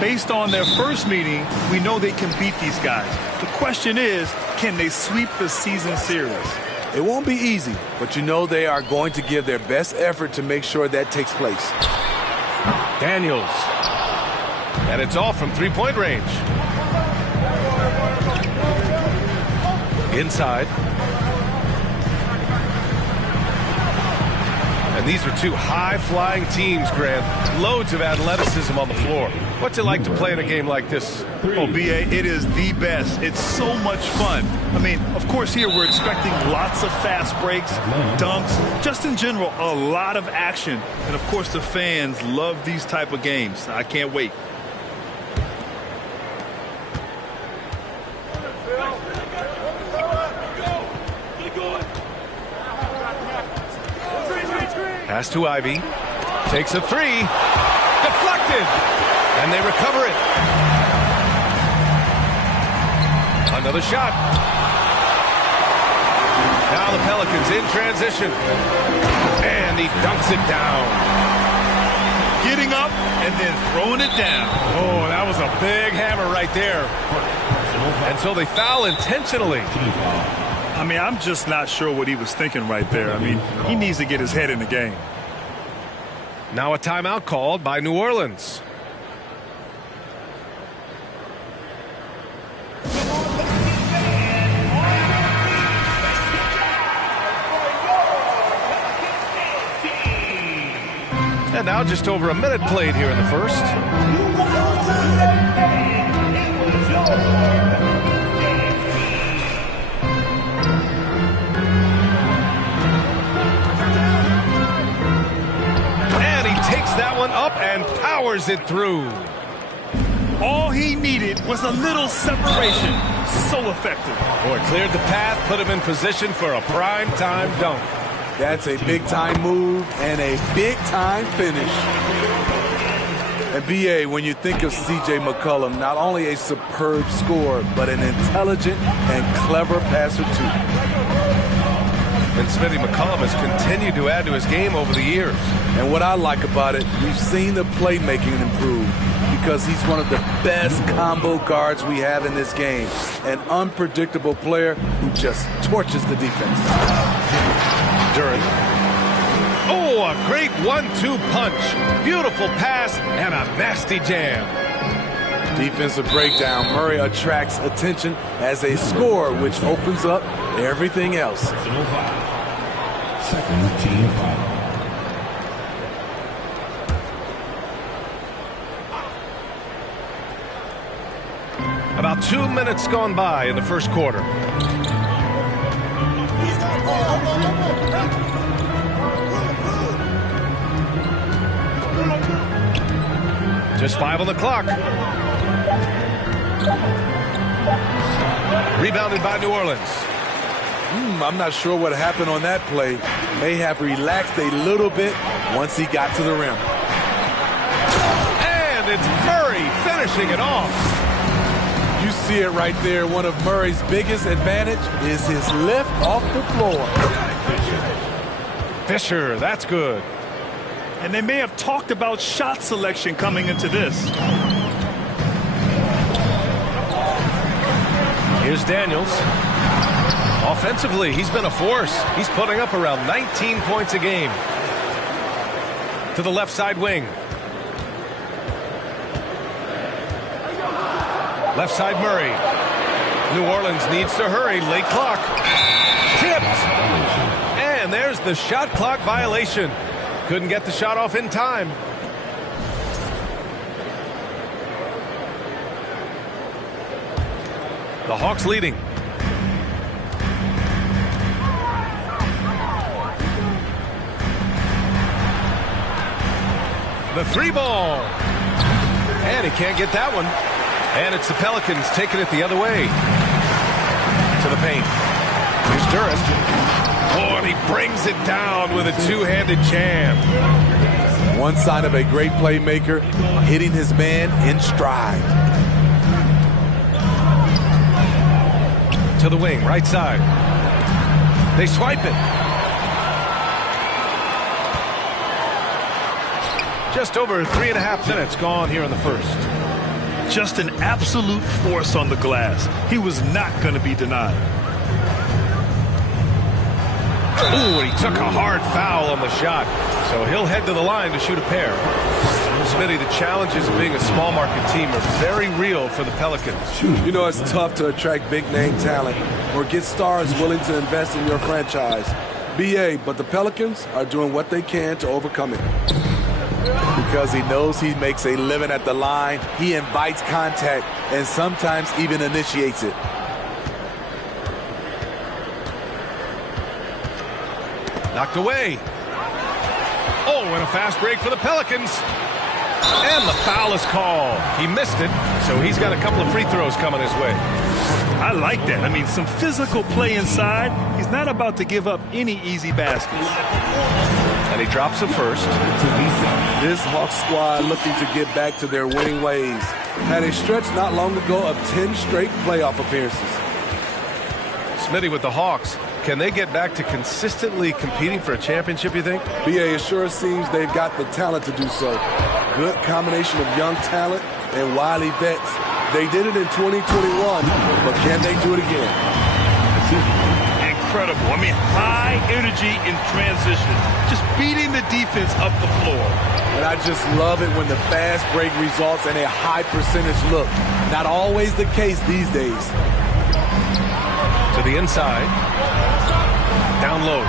Based on their first meeting, we know they can beat these guys. The question is, can they sweep the season series? It won't be easy, but you know they are going to give their best effort to make sure that takes place. Daniels. And it's off from three-point range. Inside. And these are two high-flying teams, Grant. Loads of athleticism on the floor. What's it like to play in a game like this? Oh, B.A., it is the best. It's so much fun. I mean, of course, here we're expecting lots of fast breaks, dunks, just in general, a lot of action. And, of course, the fans love these type of games. I can't wait. Pass to Ivy. Takes a three. Deflected. And they recover it. Another shot. Now the Pelicans in transition. And he dunks it down. Getting up and then throwing it down. Oh, that was a big hammer right there. And so they foul intentionally. I mean, I'm just not sure what he was thinking right there. I mean, he needs to get his head in the game. Now a timeout called by New Orleans. And now just over a minute played here in the first. That one up and powers it through. All he needed was a little separation. So effective. Boy, cleared the path, put him in position for a prime-time dunk. That's a big-time move and a big-time finish. And, B.A., when you think of C.J. McCollum, not only a superb scorer, but an intelligent and clever passer, too. And Smithy McCollum has continued to add to his game over the years. And what I like about it, we've seen the playmaking improve because he's one of the best combo guards we have in this game. An unpredictable player who just torches the defense. Duren. Oh, a great 1-2 punch. Beautiful pass and a nasty jam. Defensive breakdown. Murray attracts attention as a scorer, which opens up everything else. Second team foul. About 2 minutes gone by in the first quarter. Just 5 on the clock. Rebounded by New Orleans. I'm not sure what happened on that play. May have relaxed a little bit once he got to the rim. And it's Murray finishing it off. You see it right there. One of Murray's biggest advantage is his lift off the floor. Fisher, that's good. And they may have talked about shot selection coming into this. Here's Daniels. Offensively, he's been a force. He's putting up around 19 points a game. To the left side wing. Left side Murray. New Orleans needs to hurry. Late clock. Tipped. And there's the shot clock violation. Couldn't get the shot off in time. The Hawks leading. The three ball. And he can't get that one. And it's the Pelicans taking it the other way. To the paint. Here's Duren. Oh, and he brings it down with a two-handed jam. One sign of a great playmaker, hitting his man in stride. To the wing, right side. They swipe it. Just over 3.5 minutes gone here in the first. Just an absolute force on the glass. He was not going to be denied. Ooh, and he took a hard foul on the shot. So he'll head to the line to shoot a pair. Smitty, the challenges of being a small market team are very real for the Pelicans. You know, it's tough to attract big name talent or get stars willing to invest in your franchise. BA, but the Pelicans are doing what they can to overcome it. Because he knows he makes a living at the line, he invites contact and sometimes even initiates it. Knocked away. Oh, and a fast break for the Pelicans. And the foul is called. He missed it, so he's got a couple of free throws coming his way. I like that. I mean, some physical play inside. He's not about to give up any easy baskets. And he drops it first. This Hawks squad looking to get back to their winning ways. Had a stretch not long ago of 10 straight playoff appearances. Smitty with the Hawks. Can they get back to consistently competing for a championship, you think? BA, it sure seems they've got the talent to do so. Good combination of young talent and wily vets. They did it in 2021, but can they do it again? Incredible. I mean, high energy in transition. Just beating the defense up the floor. And I just love it when the fast break results in a high percentage look. Not always the case these days. To the inside. Down low.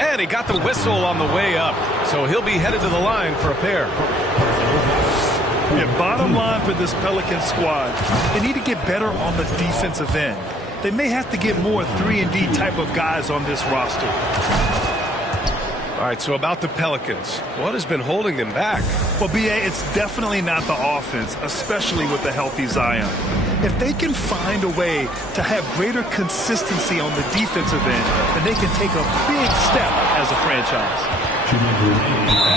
And he got the whistle on the way up. So he'll be headed to the line for a pair. Yeah, bottom line for this Pelican squad, they need to get better on the defensive end. They may have to get more 3-and-D type of guys on this roster. All right, so about the Pelicans, what has been holding them back? Well, BA, it's definitely not the offense, especially with the healthy Zion. If they can find a way to have greater consistency on the defensive end, then they can take a big step as a franchise.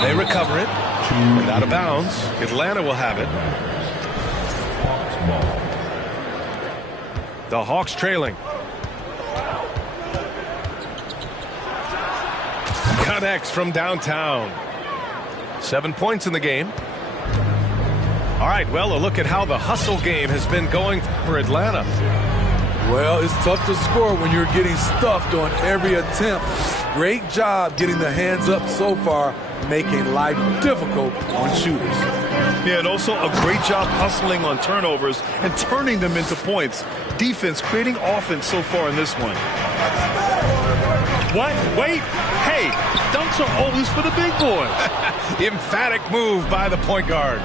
They recover it. And out of bounds. Atlanta will have it. The Hawks trailing. Connects from downtown. 7 points in the game. All right, well, a look at how the hustle game has been going for Atlanta. Well, it's tough to score when you're getting stuffed on every attempt. Great job getting the hands up so far, making life difficult on shooters. Yeah, and also a great job hustling on turnovers and turning them into points. Defense creating offense so far in this one. What? Wait. Hey, dunks are always for the big boys. Emphatic move by the point guard.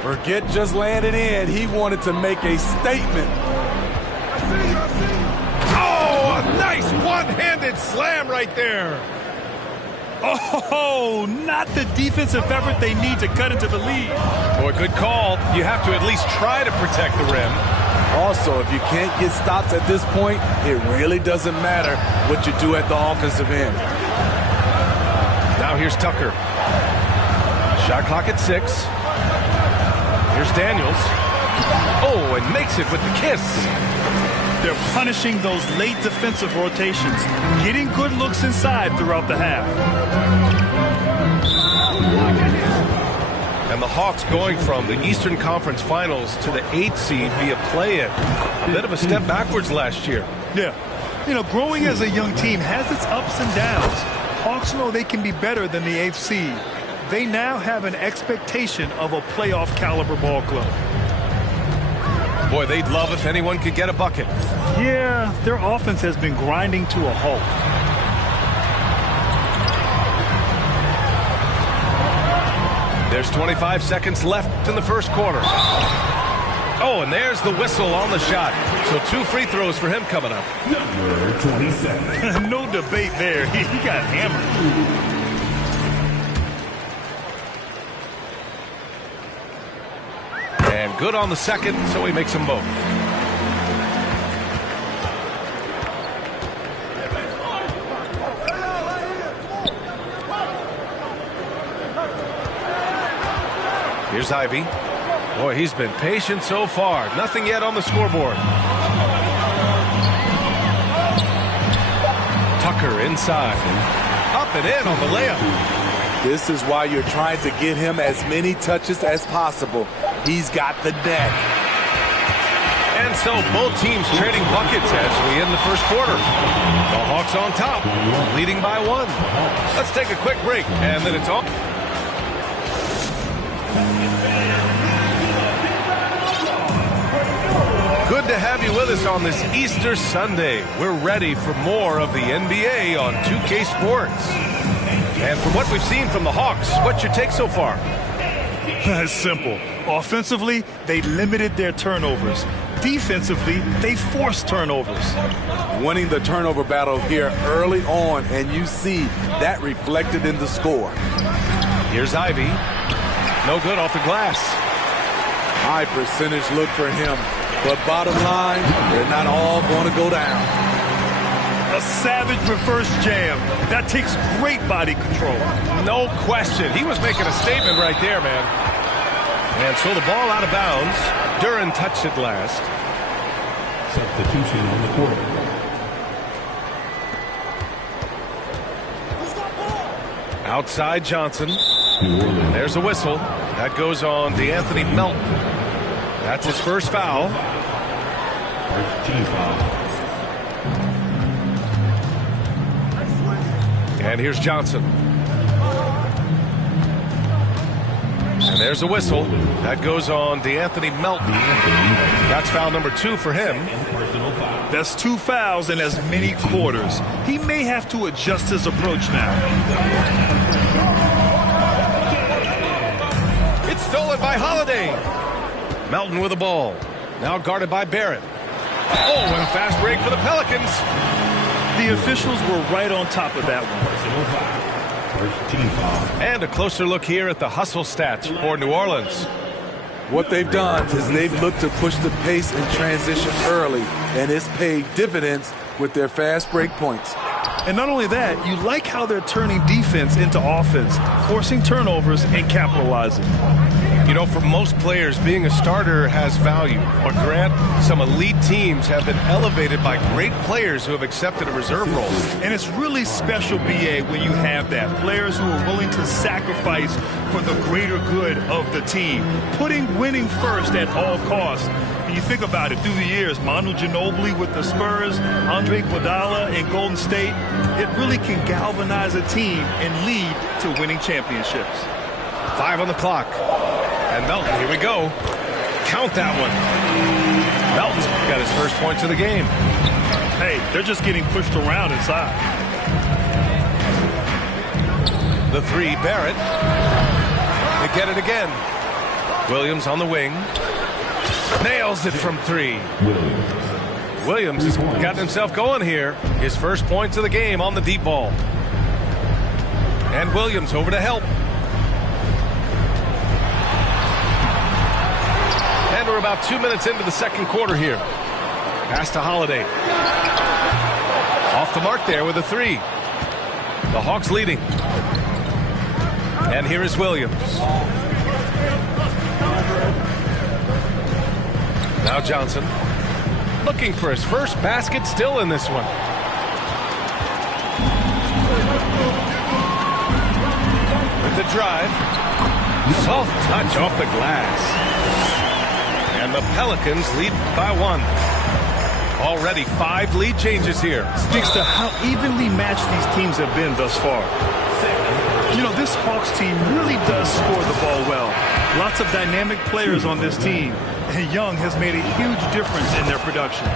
Forget just landing in. He wanted to make a statement. Oh, a nice one-handed slam right there. Oh, not the defensive effort they need to cut into the lead. Boy, good call. You have to at least try to protect the rim. Also, if you can't get stops at this point, it really doesn't matter what you do at the offensive end. Now here's Tucker. Shot clock at 6. Here's Daniels. Oh, and makes it with the kiss. They're punishing those late defensive rotations, getting good looks inside throughout the half. And the Hawks going from the Eastern Conference Finals to the 8th seed via play-in. A bit of a step backwards last year. Yeah. You know, growing as a young team has its ups and downs. Hawks know they can be better than the 8th seed. They now have an expectation of a playoff caliber ball club. Boy, they'd love if anyone could get a bucket. Yeah, their offense has been grinding to a halt. There's 25 seconds left in the first quarter. Oh, and there's the whistle on the shot. So 2 free throws for him coming up. Number 27. No debate there. He got hammered. And good on the second, so he makes them both. Here's Ivy. Boy, he's been patient so far. Nothing yet on the scoreboard. Walker inside. Up and in on the layup. This is why you're trying to get him as many touches as possible. He's got the net. And so both teams trading buckets as we end the first quarter. The Hawks on top, leading by 1. Let's take a quick break, and then it's on. Good to have you with us on this Easter Sunday. We're ready for more of the NBA on 2K Sports. And from what we've seen from the Hawks, what's your take so far? It's simple. Offensively, they limited their turnovers. Defensively, they forced turnovers. Winning the turnover battle here early on, and you see that reflected in the score. Here's Ivy. No good off the glass. High percentage look for him. But bottom line, they're not all going to go down. A savage reverse jam. That takes great body control. No question. He was making a statement right there, man. And so the ball out of bounds. Duren touched it last. Substitution on the court. Outside Johnson. There's a whistle. That goes on DeAnthony Melton. That's his first foul. First team foul. And here's Johnson. And there's a whistle. That goes on DeAnthony Melton. That's foul number 2 for him. That's 2 fouls in as many quarters. He may have to adjust his approach now. It's stolen by Holiday. Melton with the ball. Now guarded by Barrett. Oh, and a fast break for the Pelicans. The officials were right on top of that one. First team foul. And a closer look here at the hustle stats for New Orleans. What they've done is they've looked to push the pace in transition early, and it's paid dividends with their fast break points. And not only that, you like how they're turning defense into offense, forcing turnovers and capitalizing. You know, for most players, being a starter has value. But Grant, some elite teams have been elevated by great players who have accepted a reserve role. And it's really special, B.A., when you have that. Players who are willing to sacrifice for the greater good of the team. Putting winning first at all costs. And you think about it, through the years, Manu Ginobili with the Spurs, Andre Iguodala in Golden State, it really can galvanize a team and lead to winning championships. 5 on the clock. And Melton, here we go. Count that one. Melton's got his first points of the game. Hey, they're just getting pushed around inside. The 3, Barrett. They get it again. Williams on the wing. Nails it from 3. Williams has gotten himself going here. His first points of the game on the deep ball. And Williams over to help. And we're about 2 minutes into the second quarter here. Pass to Holiday. Off the mark there with a 3. The Hawks leading. And here is Williams. Now Johnson. Looking for his first basket, still in this one. With the drive. Soft touch off the glass. And the Pelicans lead by 1. Already 5 lead changes here. Speaks to how evenly matched these teams have been thus far. You know, this Hawks team really does score the ball well. Lots of dynamic players on this team. And Young has made a huge difference in their production.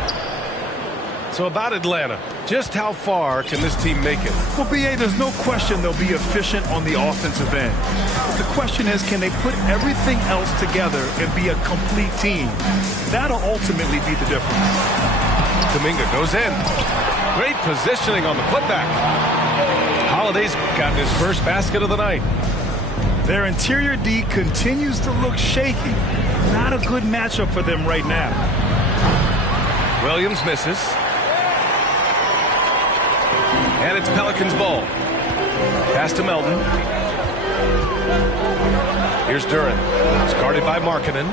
So about Atlanta, just how far can this team make it? Well, B.A., there's no question they'll be efficient on the offensive end. But the question is, can they put everything else together and be a complete team? That'll ultimately be the difference. Kuminga goes in. Great positioning on the putback. Holiday's got his first basket of the night. Their interior D continues to look shaky. Not a good matchup for them right now. Williams misses. And it's Pelicans ball. Pass to Melton. Here's Duren. It's guarded by Markkanen.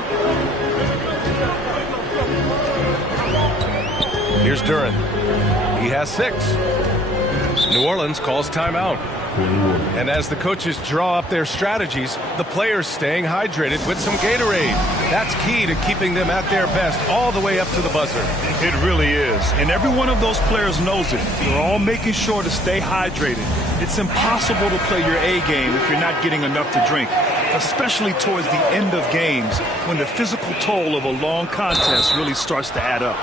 Here's Duren. He has 6. New Orleans calls timeout. And as the coaches draw up their strategies, the players staying hydrated with some Gatorade. That's key to keeping them at their best all the way up to the buzzer. It really is. And every one of those players knows it. They're all making sure to stay hydrated. It's impossible to play your A game if you're not getting enough to drink, especially towards the end of games when the physical toll of a long contest really starts to add up.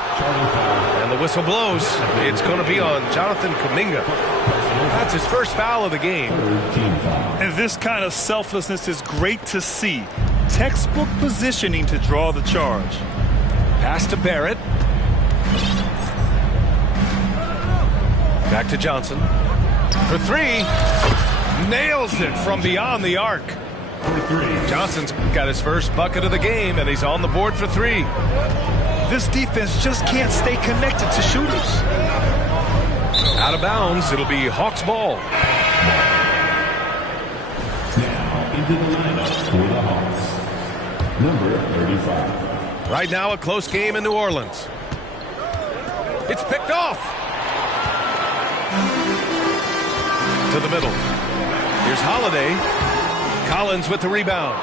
And the whistle blows. It's going to be on Jonathan Kuminga. That's his first foul of the game. And this kind of selflessness is great to see. Textbook positioning to draw the charge. Pass to Barrett. Back to Johnson. For three. Nails it from beyond the arc. Johnson's got his first bucket of the game, and he's on the board for three. This defense just can't stay connected to shooters. Out of bounds, it'll be Hawks ball. Now into the lineup for the Hawks. Number 35. Right now, a close game in New Orleans. It's picked off. To the middle. Here's Holiday. Collins with the rebound.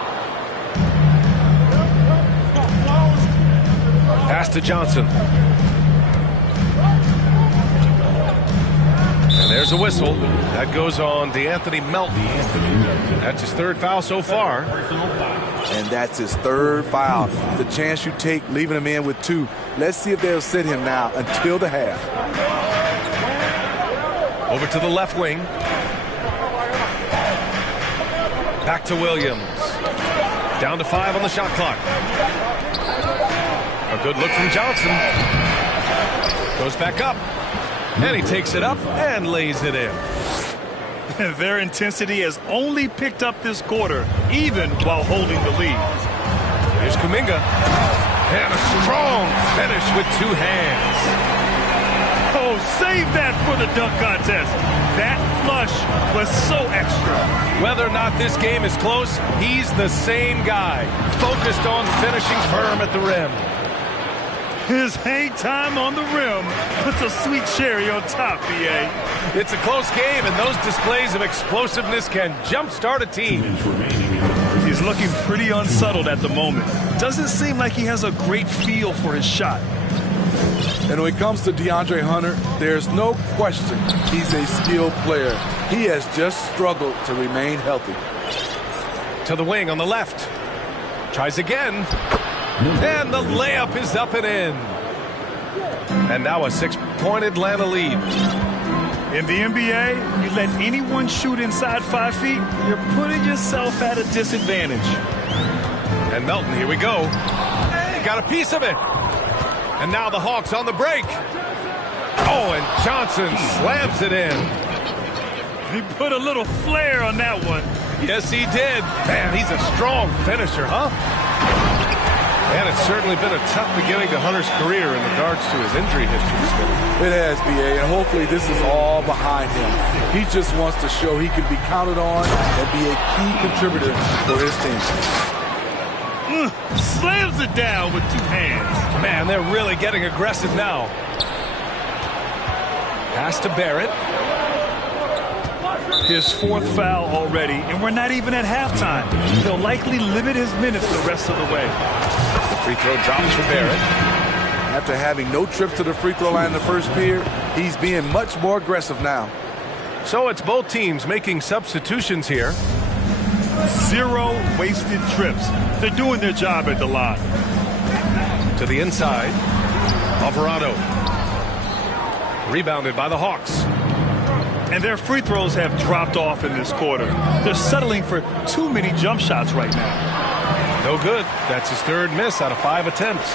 Pass to Johnson. And there's a whistle. That goes on DeAnthony Melton. That's his third foul so far. And that's his third foul. The chance you take leaving him in with two. Let's see if they'll sit him now until the half. Over to the left wing. Back to Williams. Down to 5 on the shot clock. A good look from Johnson. Goes back up. And he takes it up and lays it in. Their intensity has only picked up this quarter, even while holding the lead. Here's Kuminga. And a strong finish with two hands. Oh, save that for the dunk contest. That flush was so extra. Whether or not this game is close, he's the same guy, focused on finishing firm at the rim. His hang time on the rim puts a sweet cherry on top, B.A. It's a close game, and those displays of explosiveness can jumpstart a team. He's looking pretty unsettled at the moment. Doesn't seem like he has a great feel for his shot. And when it comes to DeAndre Hunter, there's no question he's a skilled player. He has just struggled to remain healthy. To the wing on the left. Tries again. And the layup is up and in. And now a 6-point Atlanta lead. In the NBA, you let anyone shoot inside 5 feet, you're putting yourself at a disadvantage. And Melton, here we go. Got a piece of it. And now the Hawks on the break. Oh, and Johnson slams it in. He put a little flair on that one. Yes, he did. Man, he's a strong finisher, huh? And it's certainly been a tough beginning to Hunter's career in regards to his injury history. It has, B.A., and hopefully this is all behind him. He just wants to show he can be counted on and be a key contributor for his team. Slams it down with two hands. Man, they're really getting aggressive now. Pass to Barrett. His fourth foul already, and we're not even at halftime. He'll likely limit his minutes the rest of the way. The free throw drops for Barrett. After having no trips to the free throw line in the first period, he's being much more aggressive now. So it's both teams making substitutions here. 0 wasted trips. They're doing their job at the line. To the inside. Alvarado. Rebounded by the Hawks. And their free throws have dropped off in this quarter. They're settling for too many jump shots right now. No good. That's his third miss out of 5 attempts.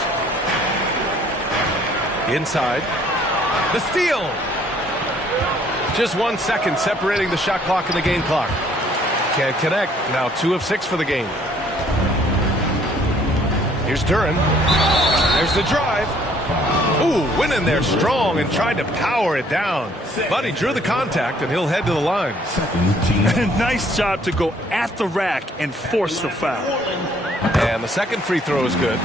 Inside. The steal. Just 1 second separating the shot clock and the game clock. Can't connect. Now 2 of 6 for the game. Here's Duren. There's the drive. Ooh, went in there strong and tried to power it down. But he drew the contact, and he'll head to the line. Nice job to go at the rack and force the foul. And the second free throw is good.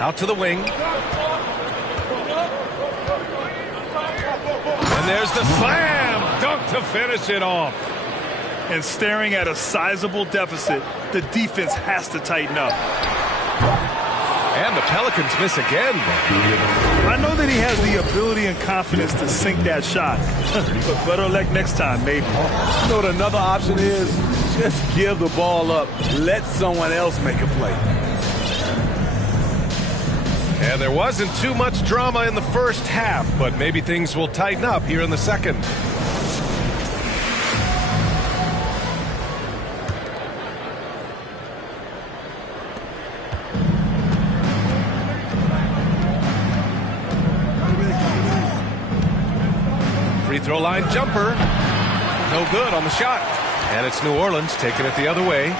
Out to the wing. there's the slam dunk to finish it off. And staring at a sizable deficit, the defense has to tighten up. And the Pelicans miss again. I know that he has the ability and confidence to sink that shot. But better luck next time, maybe. You know what another option is? Just give the ball up. Let someone else make a play. And there wasn't too much drama in the first half, but maybe things will tighten up here in the second. Free throw line jumper. No good on the shot. And it's New Orleans taking it the other way.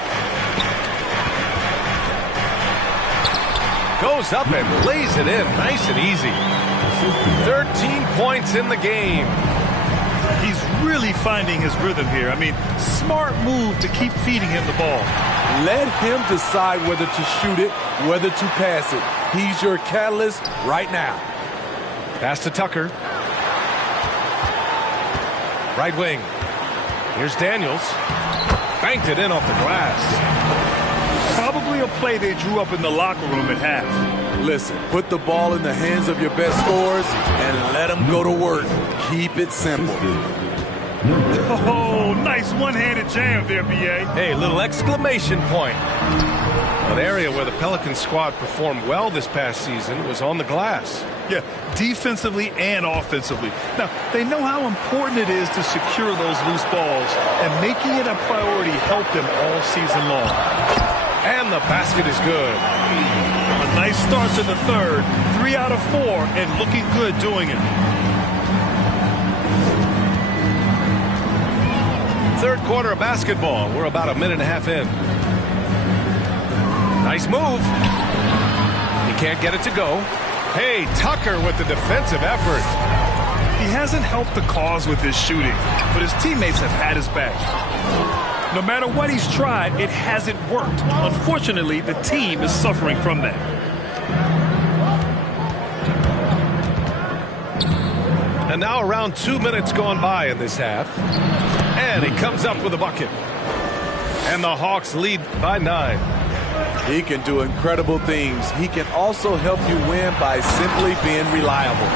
Goes up and lays it in nice and easy. 13 points in the game. He's really finding his rhythm here. I mean, smart move to keep feeding him the ball. Let him decide whether to shoot it, whether to pass it. He's your catalyst right now. Pass to Tucker. Right wing. Here's Daniels. Banked it in off the glass. Probably a play they drew up in the locker room at half. Listen, put the ball in the hands of your best scorers and let them go to work. Keep it simple. Oh, nice one-handed jam there, B.A. Hey, little exclamation point. An area where the Pelicans squad performed well this past season was on the glass. Yeah, defensively and offensively. Now, they know how important it is to secure those loose balls, and making it a priority helped them all season long. And the basket is good. A nice start to the third. 3 out of 4, and looking good doing it. Third quarter of basketball. We're about a minute and a half in. Nice move. He can't get it to go. Hey, Tucker with the defensive effort. He hasn't helped the cause with his shooting, but his teammates have had his back. No matter what he's tried, it hasn't worked. Unfortunately, the team is suffering from that. And now around 2 minutes gone by in this half. And he comes up with a bucket. And the Hawks lead by 9. He can do incredible things. He can also help you win by simply being reliable.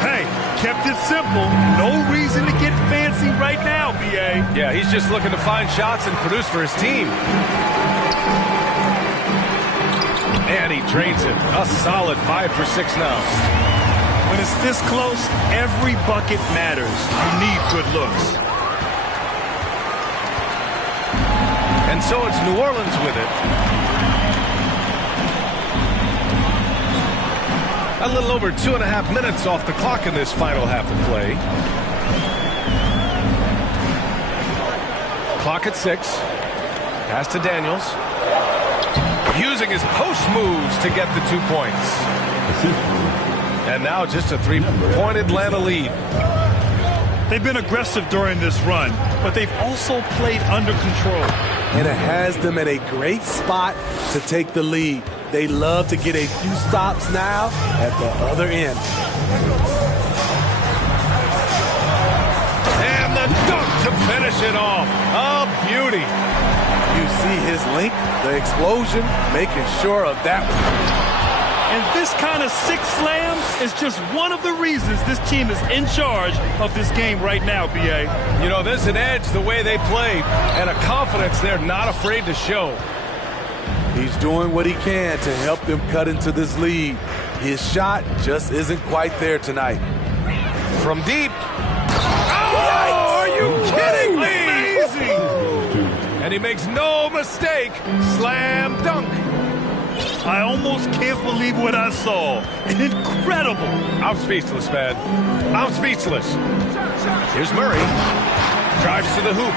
Hey, kept it simple. No reason to get fancy right now, B.A. Yeah, he's just looking to find shots and produce for his team. And he drains it. A solid 5 for 6 now. When it's this close, every bucket matters. You need good looks. And so it's New Orleans with it. A little over 2.5 minutes off the clock in this final half of play. Clock at 6. Pass to Daniels. Using his post moves to get the 2 points. And now just a 3-point Atlanta lead. They've been aggressive during this run, but they've also played under control. And it has them at a great spot to take the lead. They love to get a few stops now at the other end. And the dunk to finish it off. A beauty. You see his link, the explosion, making sure of that one. And this kind of 6 slams is just one of the reasons this team is in charge of this game right now, B.A. You know, there's an edge the way they play and a confidence they're not afraid to show. He's doing what he can to help them cut into this lead. His shot just isn't quite there tonight. From deep. Oh, are you kidding me? Amazing! And he makes no mistake. Slam dunk. I almost can't believe what I saw. Incredible. I'm speechless, man. I'm speechless. Here's Murray. Drives to the hoop.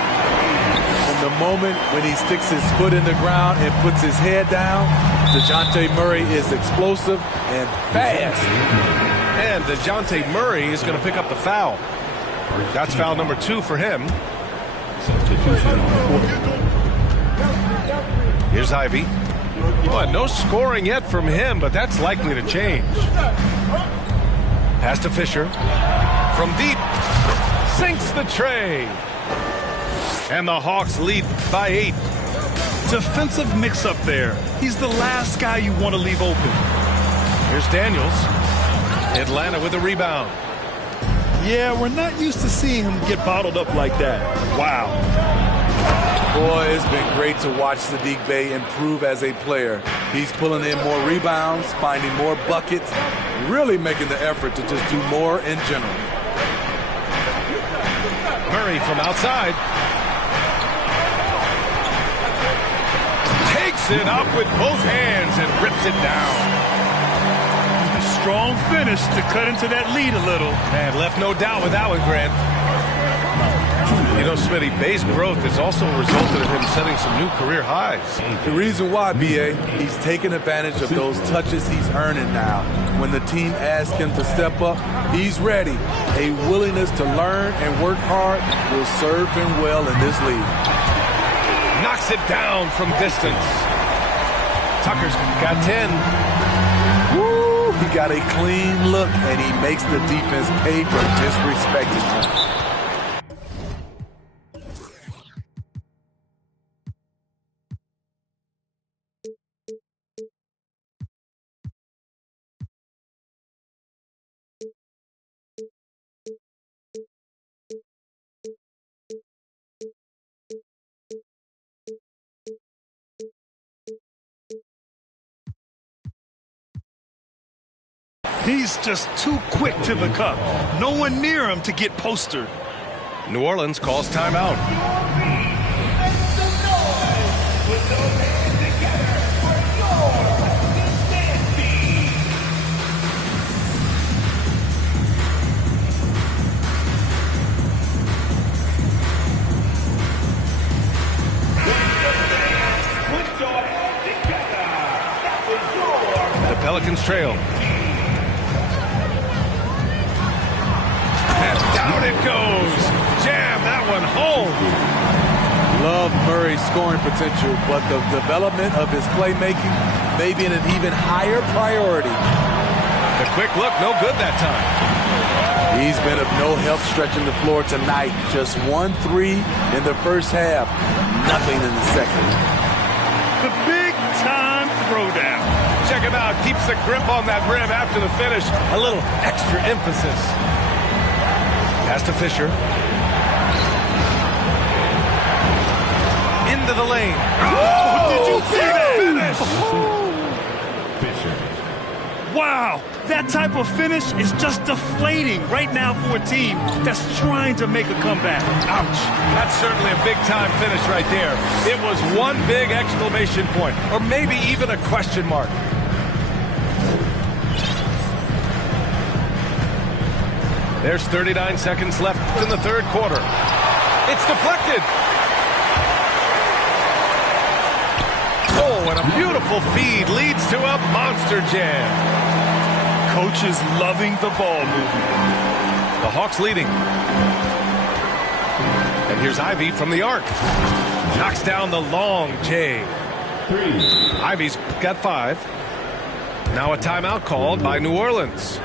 From the moment when he sticks his foot in the ground and puts his head down, DeJounte Murray is explosive and fast. And DeJounte Murray is going to pick up the foul. That's foul number 2 for him. Here's Ivy. Well, no scoring yet from him, but that's likely to change. Pass to Fisher. From deep. Sinks the tray. And the Hawks lead by 8. Defensive mix-up there. He's the last guy you want to leave open. Here's Daniels. Atlanta with a rebound. Yeah, we're not used to seeing him get bottled up like that. Wow. Boy, it's been great to watch Saddiq Bey improve as a player. He's pulling in more rebounds, finding more buckets, really making the effort to just do more in general. Murray from outside. Takes it up with both hands and rips it down. Strong finish to cut into that lead a little. And left no doubt with that one, Grant. You know, Smitty, Bey's growth has also resulted in him setting some new career highs. The reason why, B.A., he's taking advantage of those touches he's earning now. When the team asks him to step up, he's ready. A willingness to learn and work hard will serve him well in this league. Knocks it down from distance. Tucker's got 10. He got a clean look, and he makes the defense pay for disrespecting him. He's just too quick to the cup. No one near him to get postered. New Orleans calls timeout. The Pelicans trail. Down it goes. Jam that one home. Love Murray's scoring potential, but the development of his playmaking may be an even higher priority. The quick look, no good that time. He's been of no help stretching the floor tonight. Just 1 3 in the first half. Nothing in the second. The big-time throwdown. Check him out. Keeps the grip on that rim after the finish. A little extra emphasis. Pass to Fisher. Into the lane. Oh, did you see that? Finish. Fisher. Wow, that type of finish is just deflating right now for a team that's trying to make a comeback. Ouch. That's certainly a big-time finish right there. It was one big exclamation point, or maybe even a question mark. There's 39 seconds left in the third quarter. It's deflected. Oh, and a beautiful feed leads to a monster jam. Coach is loving the ball movement. The Hawks leading. And here's Ivey from the arc. Knocks down the long J. Ivey's got 5. Now a timeout called by New Orleans.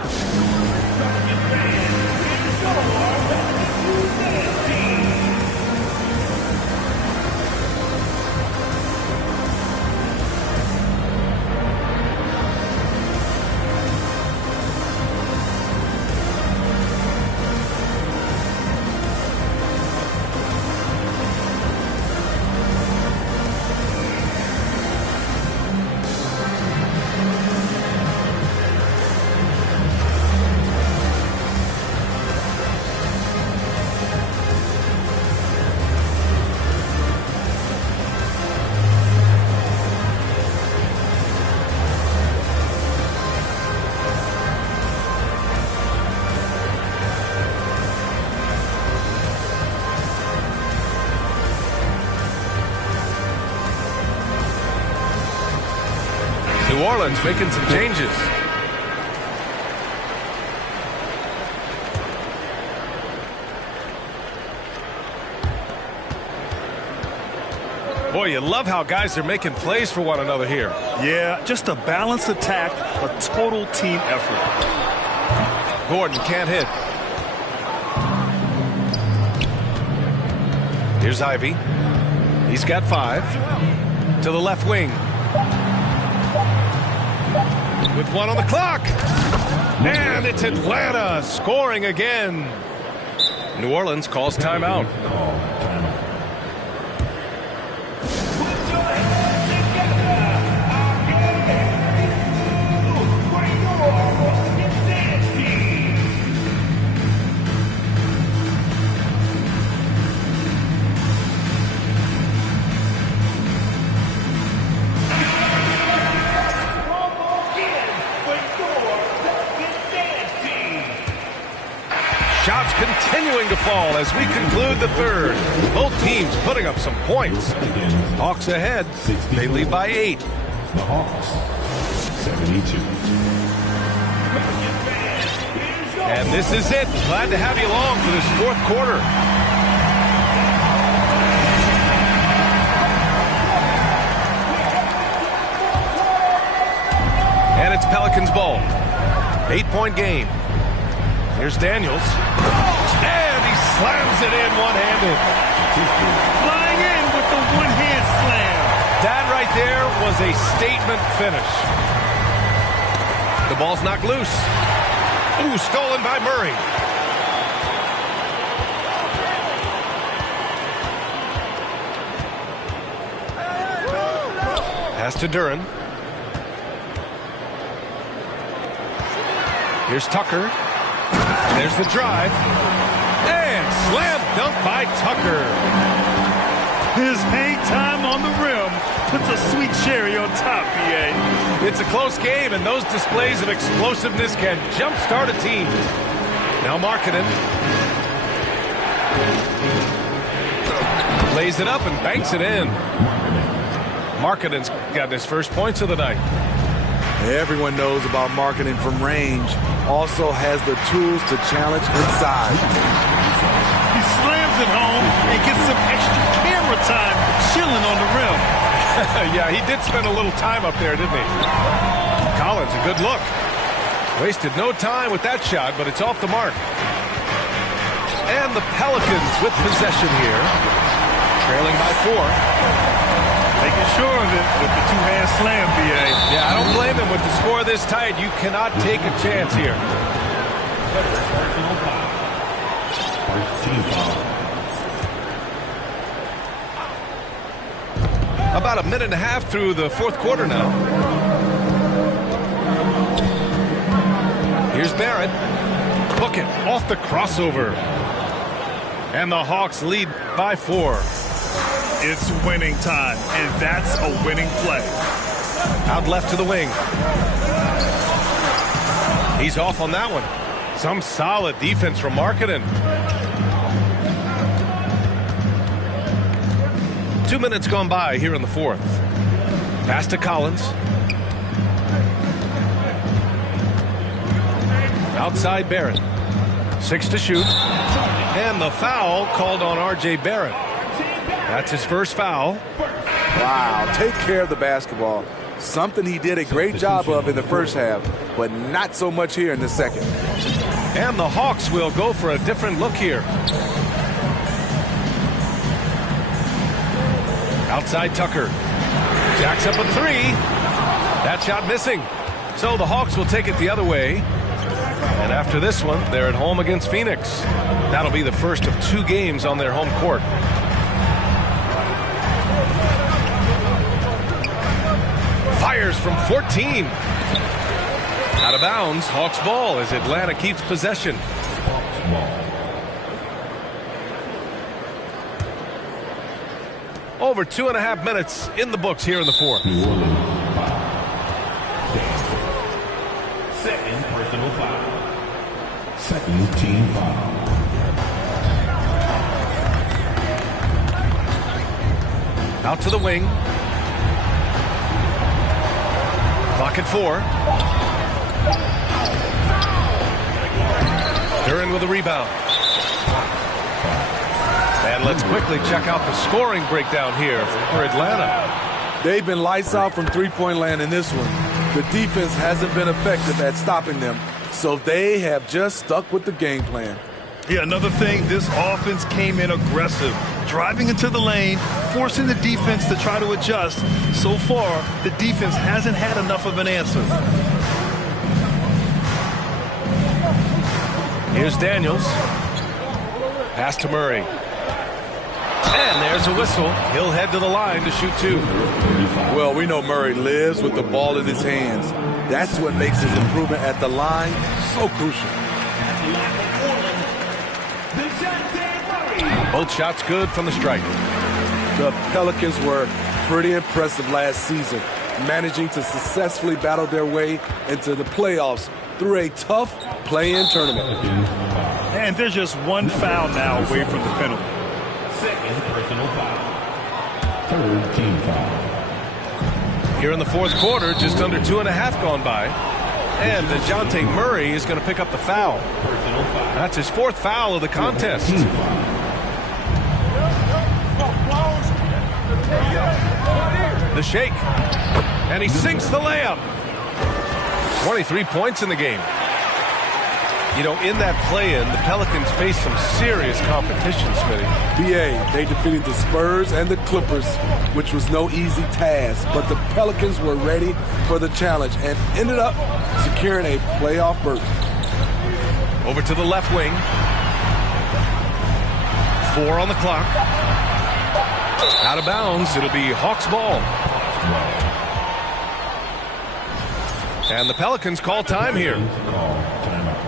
New Orleans making some changes. Boy, you love how guys are making plays for one another here. Yeah, just a balanced attack, a total team effort. Gordon can't hit. Here's Ivy. He's got 5. To the left wing. With 1 on the clock. And it's Atlanta scoring again. New Orleans calls timeout. Shots continuing to fall as we conclude the third. Both teams putting up some points. Hawks ahead. They lead by 8. The Hawks, 72. And this is it. Glad to have you along for this fourth quarter. And it's Pelicans ball. 8-point game. Here's Daniels. And he slams it in one-handed. Flying in with the one-hand slam. That right there was a statement finish. The ball's knocked loose. Ooh, stolen by Murray. Pass to Duren. Here's Tucker. There's the drive. And slam dunk by Tucker. His hang time on the rim puts a sweet cherry on top, BA. It's a close game, and those displays of explosiveness can jumpstart a team. Now Markkanen. Lays it up and banks it in. Markkanen's got his first points of the night. Everyone knows about Markkanen from range. Also has the tools to challenge inside. He slams it home and gets some extra camera time chilling on the rim. Yeah, he did spend a little time up there, didn't he? Collins, a good look. Wasted no time with that shot, but it's off the mark. And the Pelicans with possession here. Trailing by 4. Making sure of it with the two-hand slam, BA. Yeah, I don't blame him with the score this tight. You cannot take a chance here. First team foul. About a minute and a half through the fourth quarter now. Here's Barrett. Book it off the crossover. And the Hawks lead by 4. It's winning time, and that's a winning play. Out left to the wing. He's off on that one. Some solid defense from Markkanen. 2 minutes gone by here in the fourth. Pass to Collins. Outside Barrett. 6 to shoot. And the foul called on R.J. Barrett. That's his first foul. Wow, take care of the basketball. Something he did a great job of in the first half, but not so much here in the second. And the Hawks will go for a different look here. Outside Tucker. Jacks up a 3. That shot missing. So the Hawks will take it the other way. And after this one, they're at home against Phoenix. That'll be the first of 2 games on their home court. Fires from 14. Out of bounds. Hawks ball as Atlanta keeps possession. Over 2.5 minutes in the books here in the fourth. New Orleans foul. Second personal foul. Second team foul. Out to the wing. Clock at 4. Duren with a rebound. And let's quickly check out the scoring breakdown here for Atlanta. They've been lights out from three-point land in this one. The defense hasn't been effective at stopping them, So they have just stuck with the game plan. Yeah, another thing, this offense came in aggressive, driving into the lane, forcing the defense to try to adjust. So far, the defense hasn't had enough of an answer. Here's Daniels. Pass to Murray. And there's a whistle. He'll head to the line to shoot two. Well, we know Murray lives with the ball in his hands. That's what makes his improvement at the line so crucial. Both shots good from the stripe. The Pelicans were pretty impressive last season, managing to successfully battle their way into the playoffs through a tough play-in tournament. And there's just one foul now away from the penalty. Second personal foul. Third team foul. Here in the fourth quarter, just under 2.5 gone by. And DeJounte Murray is going to pick up the foul. Personal foul. That's his fourth foul of the contest. Team foul. The shake. And he sinks the layup. 23 points in the game. You know, in that play-in, the Pelicans faced some serious competition, Smitty. BA, they defeated the Spurs and the Clippers, which was no easy task, but the Pelicans were ready for the challenge and ended up securing a playoff berth. Over to the left wing. 4 on the clock. Out of bounds. It'll be Hawks ball. And the Pelicans call time here. Call timeout.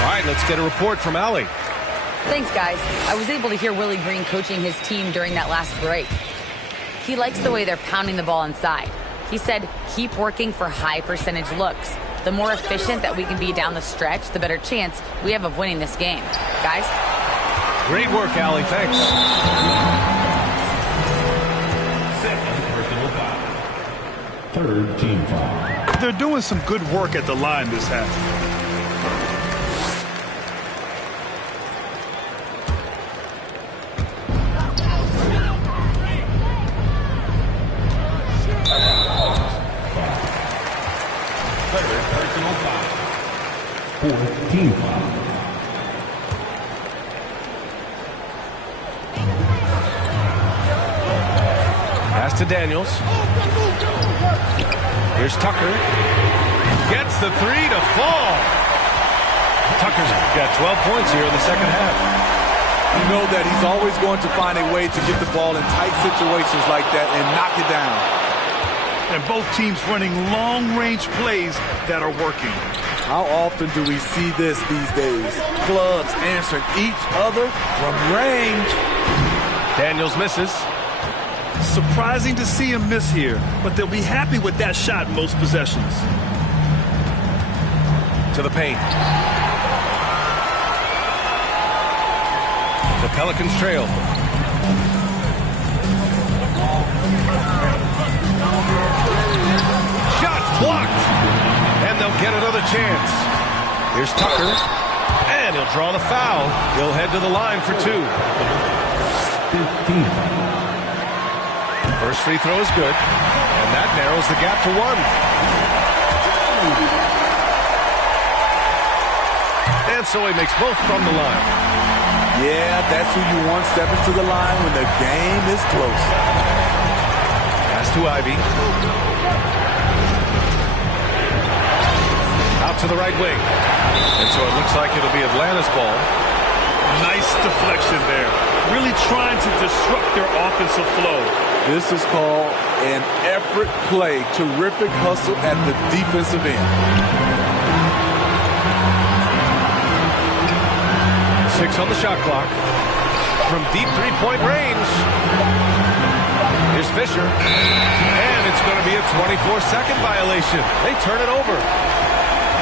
All right, let's get a report from Allie. Thanks, guys. I was able to hear Willie Green coaching his team during that last break. He likes the way they're pounding the ball inside. He said, keep working for high percentage looks. The more efficient that we can be down the stretch, the better chance we have of winning this game. Guys? Great work, Allie. Thanks. Second personal foul. Third team foul. They're doing some good work at the line this half. Fourth team foul. Pass to Daniels. Here's Tucker. Gets the three to fall. Tucker's got 12 points here in the second half. You know that he's always going to find a way to get the ball in tight situations like that and knock it down. And both teams running long-range plays that are working. How often do we see this these days? Clubs answering each other from range. Daniels misses. Surprising to see him miss here, but they'll be happy with that shot most possessions. To the paint. The Pelicans trail. Shot blocked. And they'll get another chance. Here's Tucker. And he'll draw the foul. He'll head to the line for 2. 15 foul. First free throw is good. And that narrows the gap to 1. And so he makes both from the line. Yeah, that's who you want stepping to the line when the game is close. Pass to Ivy. Out to the right wing. And so it looks like it'll be Atlanta's ball. Nice deflection there. Really trying to disrupt their offensive flow. This is called an effort play. Terrific hustle at the defensive end. 6 on the shot clock. From deep three-point range. Here's Fisher. And it's going to be a 24-second violation. They turn it over.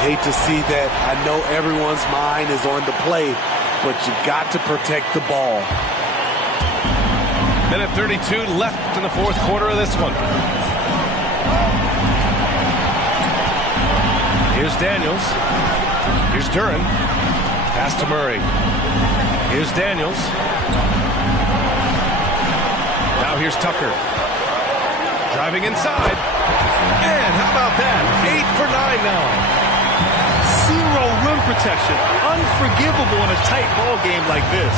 Hate to see that. I know everyone's mind is on the play, but you got to protect the ball. Minute 32 left in the fourth quarter of this one. Here's Daniels. Here's Duren. Pass to Murray. Here's Daniels. Now here's Tucker. Driving inside. And how about that? 8 for 9 now. Zero rim protection. Unforgivable in a tight ball game like this.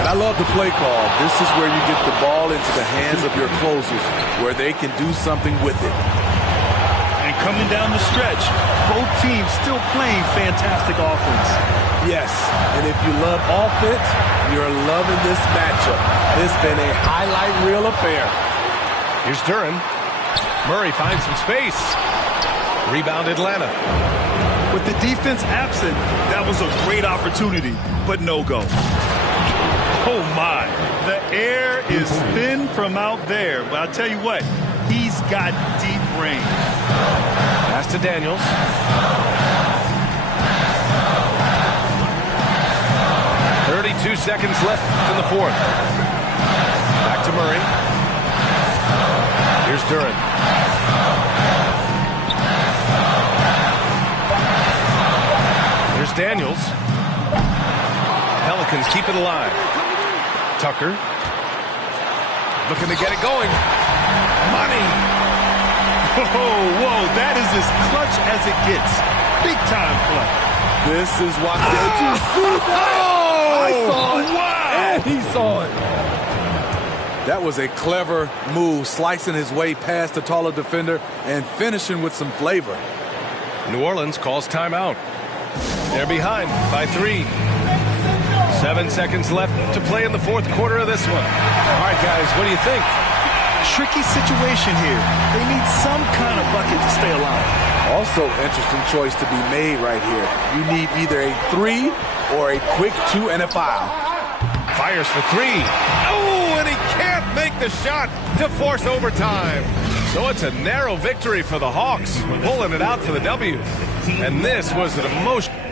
And I love the play call. This is where you get the ball into the hands of your closers, where they can do something with it. And coming down the stretch, both teams still playing fantastic offense. Yes, and if you love offense, you're loving this matchup. It's been a highlight reel affair. Here's Duren. Murray finds some space. Rebound Atlanta. With the defense absent, that was a great opportunity, but no go. Oh my, the air is thin from out there, but I'll tell you what, he's got deep range. Pass to Daniels. .32 seconds left in the fourth. Back to Murray. Here's Duren. Here's Daniels. Pelicans keep it alive. Tucker. Looking to get it going. Money. Whoa, that is as clutch as it gets. Big time clutch. This is what did you see that? I saw it. Wow. And he saw it. That was a clever move, slicing his way past the taller defender and finishing with some flavor. New Orleans calls timeout. They're behind by 3. 7 seconds left to play in the fourth quarter of this one. All right, guys, what do you think? Tricky situation here. They need some kind of bucket to stay alive. Also, interesting choice to be made right here. You need either a 3 or a quick 2 and a foul. Fires for 3. Oh, and he can't make the shot to force overtime. So it's a narrow victory for the Hawks, pulling it out for the W. And this was an emotional